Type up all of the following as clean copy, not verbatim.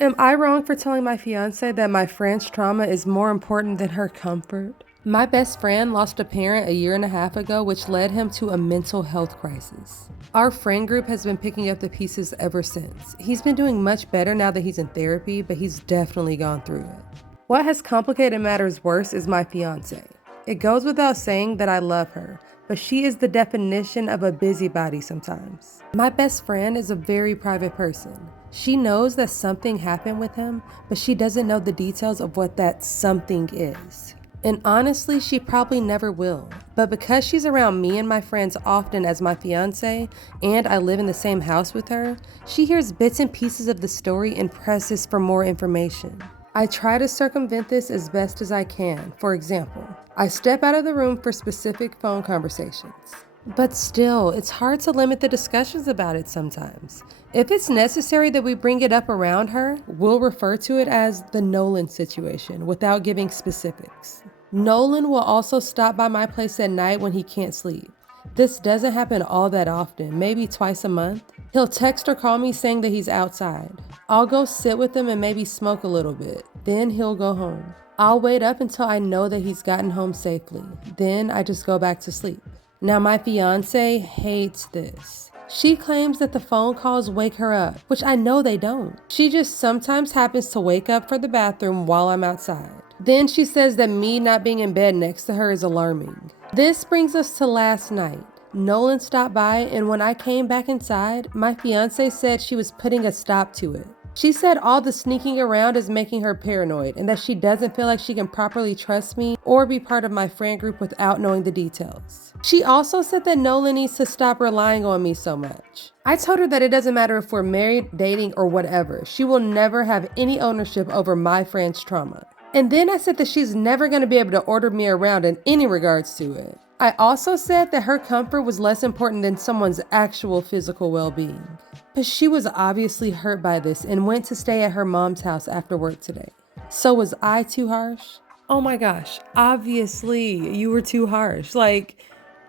Am I wrong for telling my fiance that my friend's trauma is more important than her comfort? My best friend lost a parent a year and a half ago, which led him to a mental health crisis. Our friend group has been picking up the pieces ever since. He's been doing much better now that he's in therapy, but he's definitely gone through it. What has complicated matters worse is my fiance. It goes without saying that I love her, but she is the definition of a busybody sometimes. My best friend is a very private person. She knows that something happened with him, but she doesn't know the details of what that something is. And honestly, she probably never will. But because she's around me and my friends often as my fiance, and I live in the same house with her, she hears bits and pieces of the story and presses for more information. I try to circumvent this as best as I can. For example, I step out of the room for specific phone conversations. But still, it's hard to limit the discussions about it sometimes. If it's necessary that we bring it up around her, we'll refer to it as the Nolan situation without giving specifics. Nolan will also stop by my place at night when he can't sleep. This doesn't happen all that often, maybe twice a month. He'll text or call me saying that he's outside. I'll go sit with him and maybe smoke a little bit. Then he'll go home. I'll wait up until I know that he's gotten home safely. Then I just go back to sleep. Now my fiance hates this. She claims that the phone calls wake her up, which I know they don't. She just sometimes happens to wake up for the bathroom while I'm outside. Then she says that me not being in bed next to her is alarming. This brings us to last night. Nolan stopped by, and when I came back inside, my fiance said she was putting a stop to it. She said all the sneaking around is making her paranoid and that she doesn't feel like she can properly trust me or be part of my friend group without knowing the details. She also said that Nolan needs to stop relying on me so much. I told her that it doesn't matter if we're married, dating, or whatever. She will never have any ownership over my friend's trauma. And then I said that she's never going to be able to order me around in any regards to it. I also said that her comfort was less important than someone's actual physical well-being. But she was obviously hurt by this and went to stay at her mom's house after work today. So was I too harsh? Oh my gosh, obviously you were too harsh. Okay,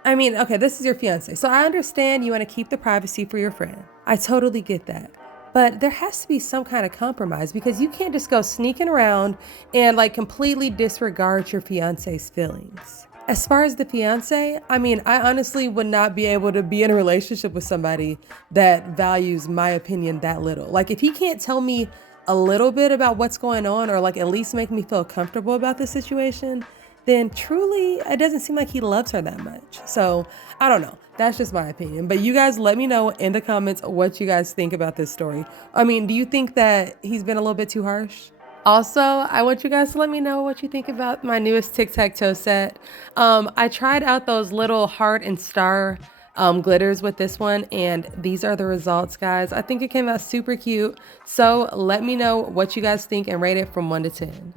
this is your fiance. So I understand you want to keep the privacy for your friend. I totally get that. But there has to be some kind of compromise because you can't just go sneaking around and completely disregard your fiance's feelings. As far as the fiance, I honestly would not be able to be in a relationship with somebody that values my opinion that little. Like, if he can't tell me a little bit about what's going on or at least make me feel comfortable about the situation, then truly it doesn't seem like he loves her that much. So I don't know. That's just my opinion. But you guys let me know in the comments what you guys think about this story. Do you think that he's been a little bit too harsh? Also, I want you guys to let me know what you think about my newest tic-tac-toe set. I tried out those little heart and star glitters with this one, and these are the results, guys. I think it came out super cute. So let me know what you guys think and rate it from 1 to 10.